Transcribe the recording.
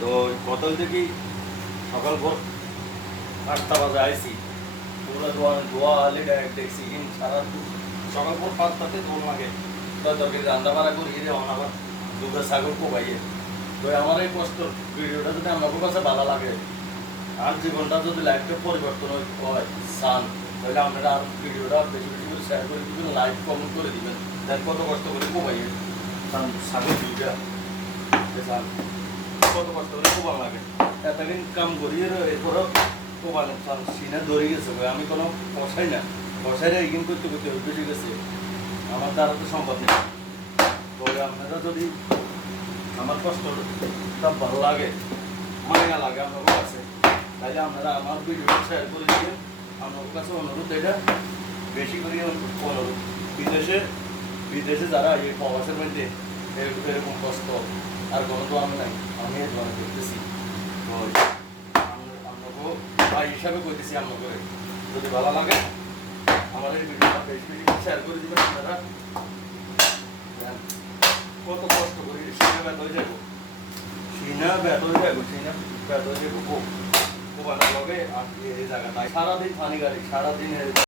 তো কত দেখি সকাল ভোর 8টা বাজে আইসি পুরো দোয়া আলি ডাইরেক্ট দেখছি সারা সকাল ভোর 5টাতে দৌড় লাগে তো তরকারি রান্না বাড়া করি রে আবার দুটো ছাগল কোবাইয়ে তো আমার এই কষ্ট ভিডিওটা যদি আমাদের কাছে ভালো লাগে আর জীবনটা যদি লাইফটা পরিবর্তন হয় চান তাহলে আপনারা আর ভিডিওটা বেশি বেশি করে শেয়ার করে দিবেন লাইক কমেন্ট করে দিবেন দেখ কত কষ্ট করে কোবাইয়ে ছাগল দুইটা চান কত কষ্ট করে কোবান লাগে এতদিন কাম করিয়ে এরপরও কোবান সিনা ধরে গেছে আমি কোনো বসাই না বসাইলে এগিন করতে করতে বেশি গেছে আমার দ্বারা তো সম্ভব নেই তবে আপনারা যদি আমার কষ্টটা ভালো লাগে মায়া লাগে আপনার কাছে তাহলে আপনারা আমার ভিডিওটা শেয়ার করে দিবেন আপনার কাছে অনুরোধ এটা বেশি করে অনুরোধ বিদেশে যারা এই প্রবাসের মধ্যে এরকম কষ্ট আর কোনো তো আমি নাই আমি এই ধরনের করতেছি তো আপনাকেও ভাই হিসাবে করতেছি আপনাকে যদি ভালো লাগে আমার এই ভিডিওটা বেশি বেশি শেয়ার করে দিবেন আপনারা কত কষ্ট করি সিনা ব্যথ হয়ে যাবো খুব আনা লগে আর এই জায়গাটা সারাদিন পানি গাড়ি সারাদিন